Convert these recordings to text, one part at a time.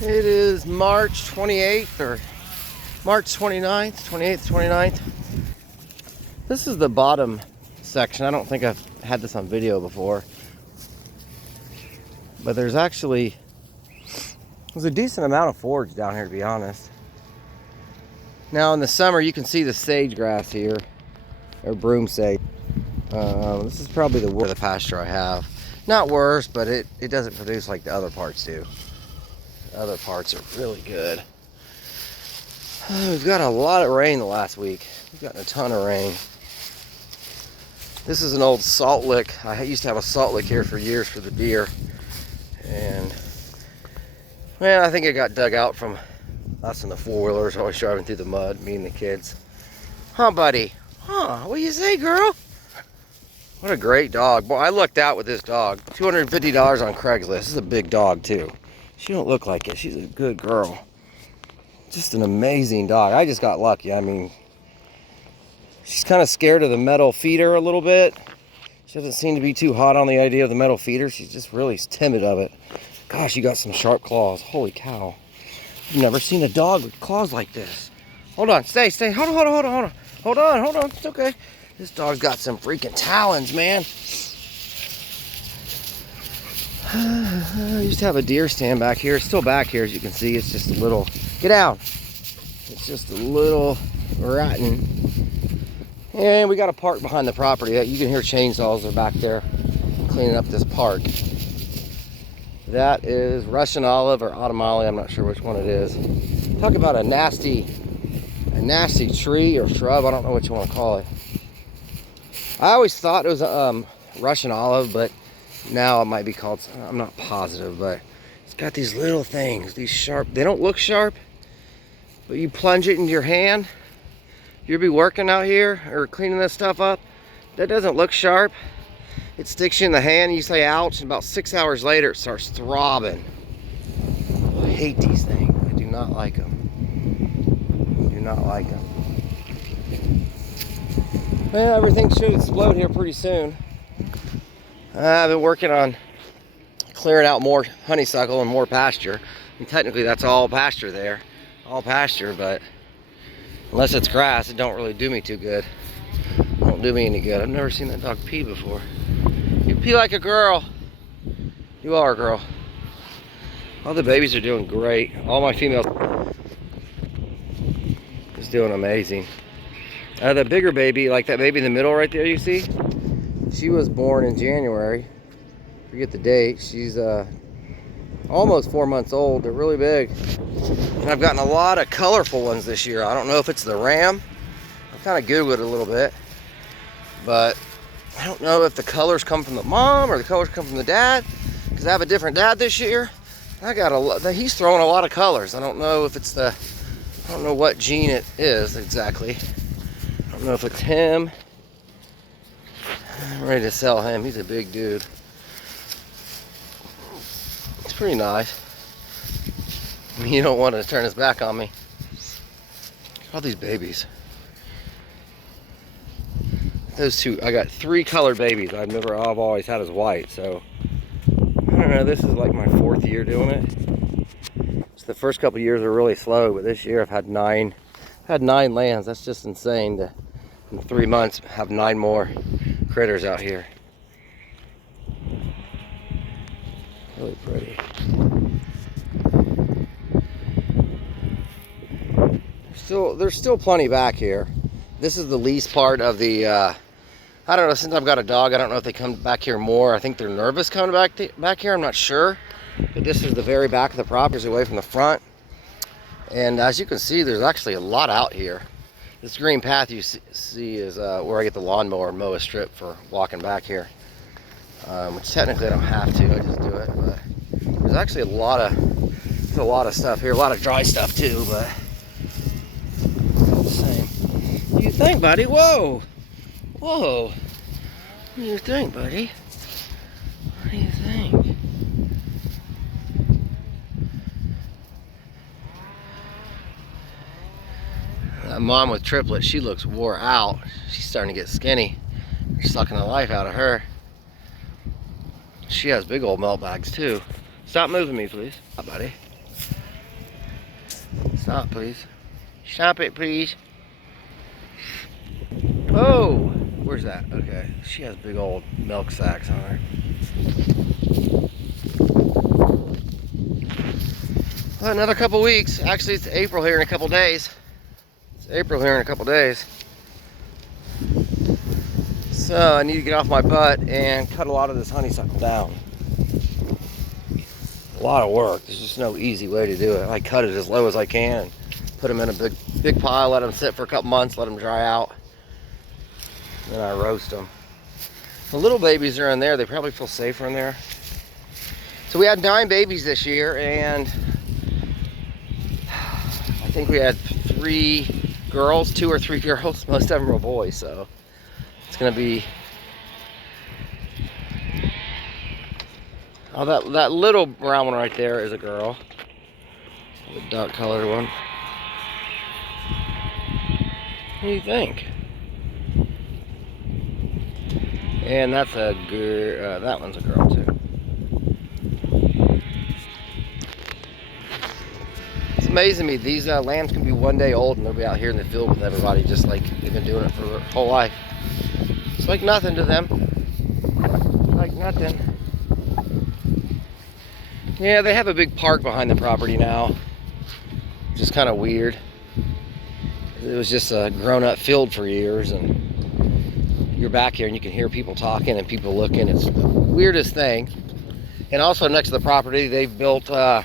It is March 28th or March 29th, 28th, 29th. This is the bottom section. I don't think I've had this on video before. But there's a decent amount of forage down here, to be honest. Now in the summer you can see the sage grass here, or broom sage. This is probably the worst of the pasture I have. Not worse, but it doesn't produce like the other parts do. The other parts are really good. We've got a lot of rain the last week. We've gotten a ton of rain. This is an old salt lick. I used to have a salt lick here for years for the deer. And man, I think it got dug out from us in the four-wheelers, always driving through the mud, me and the kids. Huh, buddy? Huh, what do you say, girl? What a great dog. Boy, I lucked out with this dog. $250 on Craigslist. This is a big dog, too. She don't look like it. She's a good girl. Just an amazing dog. I just got lucky. I mean, she's kind of scared of the metal feeder a little bit. She doesn't seem to be too hot on the idea of the metal feeder. She's just really timid of it. Gosh, you got some sharp claws. Holy cow. I've never seen a dog with claws like this. Hold on, stay. Hold on. It's okay. This dog's got some freaking talons, man. I used to have a deer stand back here. It's still back here, as you can see. It's just a little, get out. It's just a little rotten. And we got a park behind the property. You can hear chainsaws. They're back there cleaning up this park. That is Russian olive or autumnale. I'm not sure which one it is. Talk about a nasty tree or shrub. I don't know what you want to call it. I always thought it was Russian olive, but now it might be called, I'm not positive, but it's got these little things, these sharp, they don't look sharp, but you plunge it into your hand. You'll be working out here or cleaning this stuff up. That doesn't look sharp. It sticks you in the hand and you say ouch, and about 6 hours later it starts throbbing. I hate these things. I do not like them. I do not like them. Well, everything should explode here pretty soon. I've been working on clearing out more honeysuckle and more pasture. And technically that's all pasture there. All pasture, but unless it's grass, it don't really do me too good. It don't do me any good. I've never seen that dog pee before. You pee like a girl. You are a girl. All the babies are doing great. All my females is doing amazing. The bigger baby, like that baby in the middle right there, you see? She was born in January. Forget the date. She's almost 4 months old. They're really big. And I've gotten a lot of colorful ones this year. I don't know if it's the ram. I kind of Googled it a little bit. But I don't know if the colors come from the mom or the colors come from the dad. Because I have a different dad this year. I got he's throwing a lot of colors. I don't know if it's I don't know what gene it is exactly. I don't know if it's him. I'm ready to sell him. He's a big dude. It's pretty nice. I mean, you don't want to turn his back on me. All these babies. Those two, I got 3 colored babies. I've always had as white, so I don't know, this is like my 4th year doing it. So the first couple years were really slow, but this year I've had 9 lambs. That's just insane to, in 3 months, have 9 more critters out here. Really pretty. There's still plenty back here. This is the least part of the, I don't know, since I've got a dog, I don't know if they come back here more. I think they're nervous coming back here, I'm not sure. But this is the very back of the property, away from the front. And as you can see, there's actually a lot out here. This green path you see is where I get the lawnmower and mow a strip for walking back here. Which technically I don't have to, I just do it. But there's actually a lot of stuff here, a lot of dry stuff too, but same. What do you think, buddy? Whoa! Whoa! What do you think, buddy? What do you think? That mom with triplets, she looks wore out. She's starting to get skinny. They're sucking the life out of her. She has big old milk bags too. Stop moving me, please. Stop, buddy. Stop, please. Stop it, please. Oh, where's that? Okay, she has big old milk sacks on her. Well, another couple weeks. Actually, it's April here in a couple days. It's April here in a couple days. So I need to get off my butt and cut a lot of this honeysuckle down. A lot of work. There's just no easy way to do it. I cut it as low as I can and put them in a big pile, let them sit for a couple months, let them dry out. Then I roast them. The little babies are in there. They probably feel safer in there. So we had 9 babies this year, and I think we had 3 girls, 2 or 3 girls. Most of them were boys, so it's gonna be. Oh, that little brown one right there is a girl. The dark colored one. What do you think? And that's a girl. That one's a girl too. It's amazing to me. These lambs can be 1 day old and they'll be out here in the field with everybody, just like they've been doing it for their whole life. It's like nothing to them. Like nothing. Yeah, they have a big park behind the property now. Just kind of weird. It was just a grown-up field for years, and you're back here and you can hear people talking and people looking. It's the weirdest thing. And also next to the property, they've built, the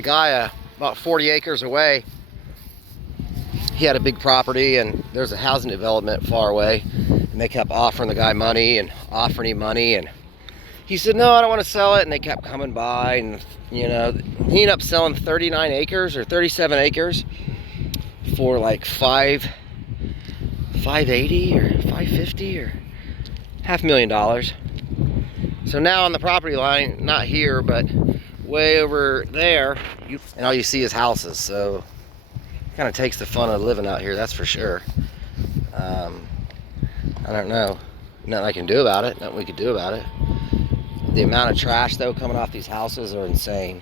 guy about 40 acres away, he had a big property, and there's a housing development far away, and they kept offering the guy money and offering him money, and he said, no, I don't want to sell it, and they kept coming by, and you know, he ended up selling 39 acres or 37 acres for like $580 or $550 or $500,000. So now on the property line, not here, but way over there, and all you see is houses. So kind of takes the fun of living out here, that's for sure. I don't know, nothing I can do about it, nothing we could do about it. The amount of trash though coming off these houses are insane.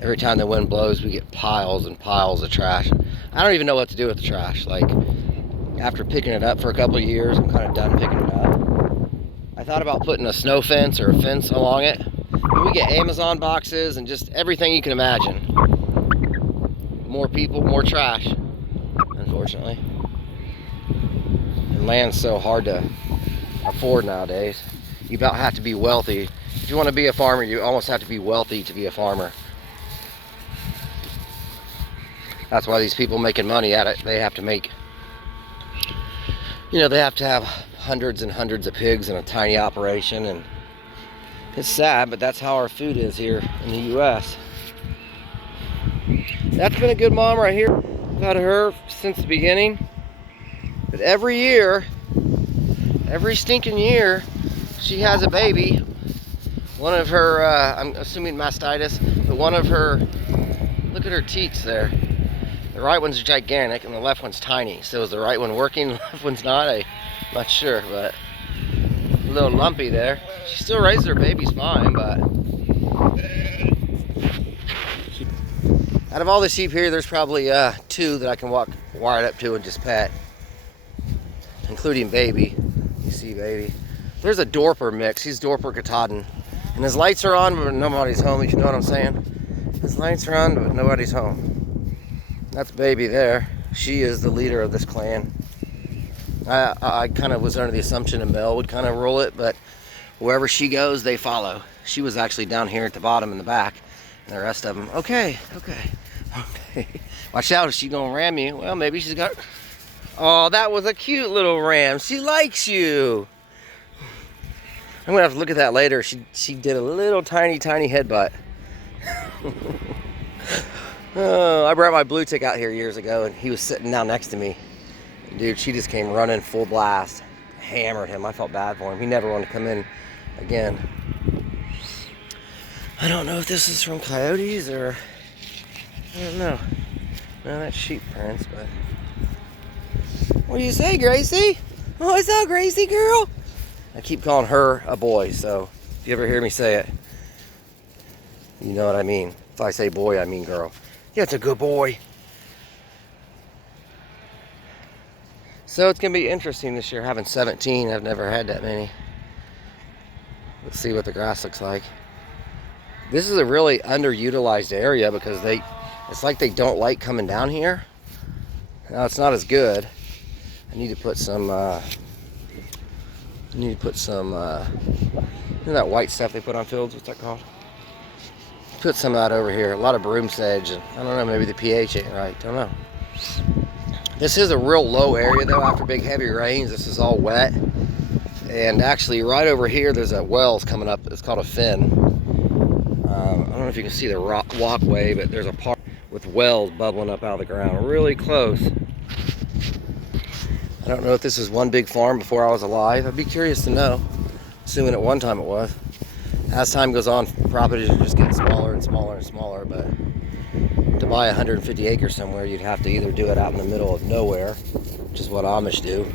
Every time the wind blows, we get piles and piles of trash. I don't even know what to do with the trash. Like, after picking it up for a couple of years, I'm kind of done picking it up. I thought about putting a snow fence or a fence along it. We get Amazon boxes and just everything you can imagine. More people, more trash, unfortunately. And land's so hard to afford nowadays. You about have to be wealthy. If you want to be a farmer, you almost have to be wealthy to be a farmer. That's why these people making money at it, they have to make, you know, they have to have hundreds and hundreds of pigs in a tiny operation, and it's sad, but that's how our food is here in the U.S. That's been a good mom right here. I've had her since the beginning. But every year, every stinking year, she has a baby. One of her, I'm assuming mastitis, but one of her, look at her teats there. The right one's gigantic and the left one's tiny. So is the right one working, the left one's not? I'm not sure, but a little lumpy there. She still raises her babies fine, but out of all the sheep here, there's probably 2 that I can walk wired up to and just pet, including Baby. You see Baby. There's a Dorper mix. He's Dorper Katahdin. And his lights are on, but nobody's home, if you know what I'm saying. His lights are on, but nobody's home. That's Baby there. She is the leader of this clan. I kind of was under the assumption that Mel would kind of rule it, but wherever she goes, they follow. She was actually down here at the bottom in the back, and the rest of them, okay. Watch out, is she gonna ram you? Well, maybe she's got, oh, that was a cute little ram. She likes you. I'm gonna have to look at that later. She did a little tiny headbutt. Oh, I brought my blue tick out here years ago, and he was sitting down next to me. Dude, she just came running full blast, hammered him. I felt bad for him. He never wanted to come in again. I don't know if this is from coyotes or, I don't know. No, that's sheep prints, but. What do you say, Gracie? Oh, what's up, Gracie girl? I keep calling her a boy, so if you ever hear me say it, You know what I mean? If I say boy, I mean girl. Yeah, it's a good boy. So it's going to be interesting this year having 17. I've never had that many. Let's see what the grass looks like. This is a really underutilized area because it's like they don't like coming down here. Now it's not as good. I need to put some, you know that white stuff they put on fields? What's that called? Put some of that over here. A lot of broom sedge. And I don't know, maybe the pH ain't right. Don't know. This is a real low area though. After big heavy rains, this is all wet. And actually right over here, there's a well's coming up. It's called a fin. I don't know if you can see the walkway, but there's a part with wells bubbling up out of the ground really close. I don't know if this was one big farm before I was alive. I'd be curious to know, assuming at one time it was. As time goes on, properties are just getting smaller and smaller and smaller, but to buy 150 acres somewhere, you'd have to either do it out in the middle of nowhere, which is what Amish do,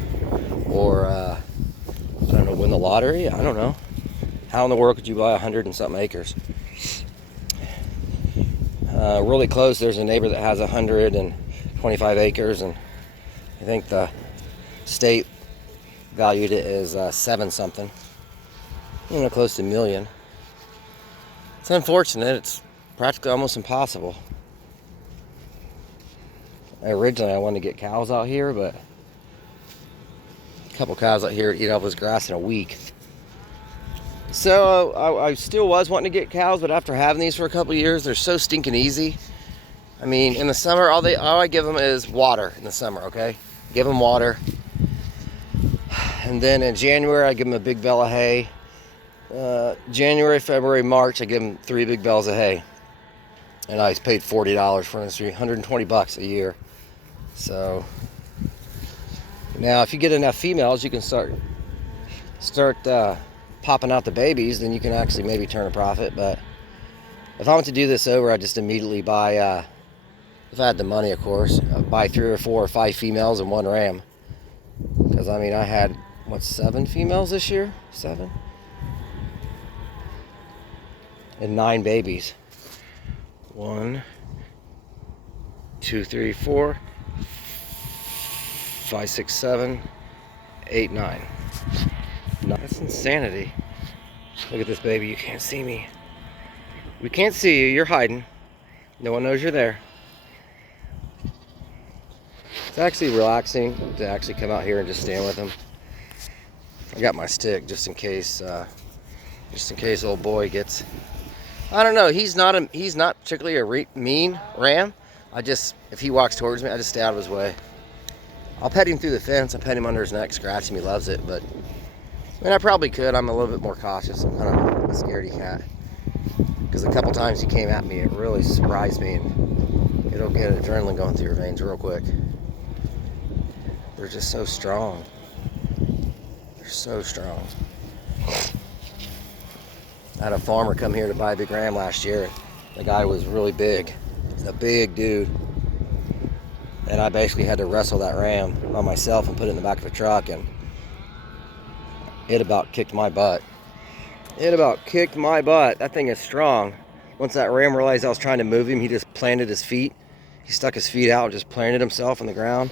or, I don't know, win the lottery? I don't know. How in the world could you buy 100 and something acres? Really close, there's a neighbor that has 125 acres, and I think the state valued it as 7 something, you know, close to $1 million. It's unfortunate. It's practically almost impossible. Originally I wanted to get cows out here, but a couple cows out here eat all this grass in a week. So I still was wanting to get cows, but after having these for a couple years, they're so stinking easy. I mean, in the summer, all I give them is water in the summer, okay? Give them water. And then in January, I give them a big bale of hay. January, February, March, I give them 3 big bales of hay. And I paid $40 for this, $120 a year. So now if you get enough females, you can start popping out the babies, then you can actually maybe turn a profit. But if I want to do this over, I just immediately buy, if I had the money, of course, I'd buy 3 or 4 or 5 females and 1 ram. Because I mean, I had, 7 females this year? 7? And 9 babies. 1, 2, 3, 4, 5, 6, 7, 8, 9. That's insanity. Look at this baby. You can't see me. We can't see you. You're hiding. No one knows you're there. It's actually relaxing to actually come out here and just stand with him. I got my stick just in case old boy gets. I don't know. He's not particularly a mean ram. If he walks towards me, I just stay out of his way. I'll pet him through the fence. I pet him under his neck, scratch him. He loves it, but I mean, I probably could. I'm a little bit more cautious. I'm kind of a scaredy cat. Because a couple times he came at me, it really surprised me, and it'll get adrenaline going through your veins real quick. They're just so strong. They're so strong. I had a farmer come here to buy a big ram last year. The guy was really big. He's a big dude. And I basically had to wrestle that ram by myself and put it in the back of a truck, and it about kicked my butt. It about kicked my butt. That thing is strong. Once that ram realized I was trying to move him, he just planted his feet. He stuck his feet out and just planted himself on the ground.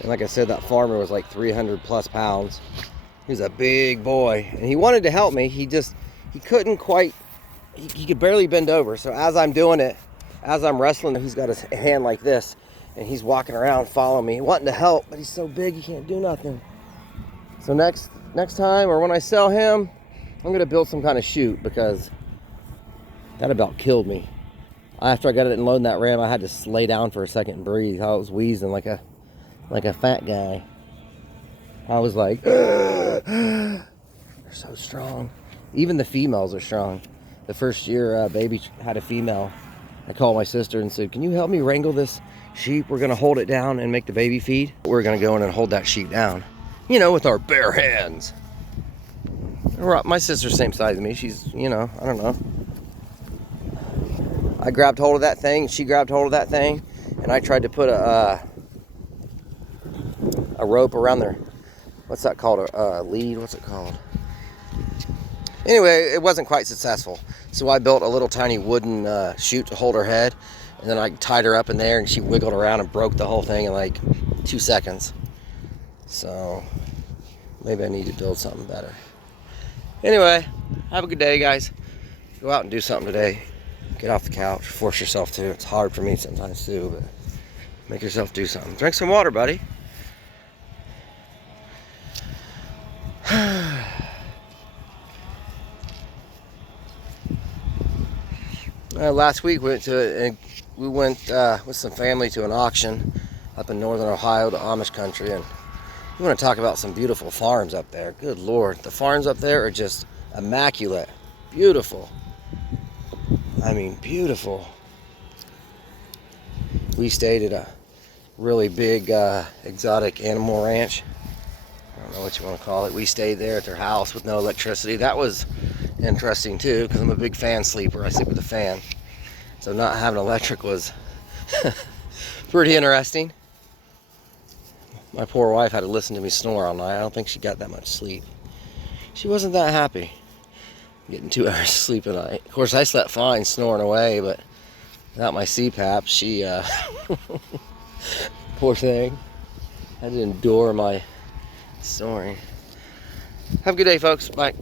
And like I said, that farmer was like 300 plus pounds. He was a big boy. And he wanted to help me. He couldn't quite, he could barely bend over. So as I'm doing it, as I'm wrestling, he's got his hand like this. And he's walking around following me, wanting to help. But he's so big, he can't do nothing. So next time, or when I sell him, I'm going to build some kind of chute, because that about killed me. After I got it and loaded that ram, I had to lay down for a second and breathe. I was wheezing like a fat guy. I was like, they're so strong. Even the females are strong. The first year baby had a female, I called my sister and said, can you help me wrangle this sheep? We're going to hold it down and make the baby feed. We're going to go in and hold that sheep down, you know, with our bare hands. My sister's the same size as me. She's, you know, I don't know. I grabbed hold of that thing, she grabbed hold of that thing, and I tried to put a rope around their, what's that called, a lead, what's it called? Anyway, it wasn't quite successful. So I built a little tiny wooden chute to hold her head. And then I tied her up in there and she wiggled around and broke the whole thing in like 2 seconds. So maybe I need to build something better. Anyway, have a good day, guys. Go out and do something today. Get off the couch. Force yourself to. It's hard for me sometimes too, but make yourself do something. Drink some water, buddy. Last week we went with some family to an auction up in northern Ohio to Amish country, and we want to talk about some beautiful farms up there. Good Lord, the farms up there are just immaculate, beautiful. I mean, beautiful. We stayed at a really big exotic animal ranch. I don't know what you want to call it. We stayed there at their house with no electricity. That was interesting too, because I'm a big fan sleeper. I sleep with a fan. So not having electric was pretty interesting. My poor wife had to listen to me snore all night. I don't think she got that much sleep. She wasn't that happy getting 2 hours of sleep a night. Of course, I slept fine snoring away, but without my CPAP, she, poor thing, had to endure my snoring. Have a good day, folks. Bye.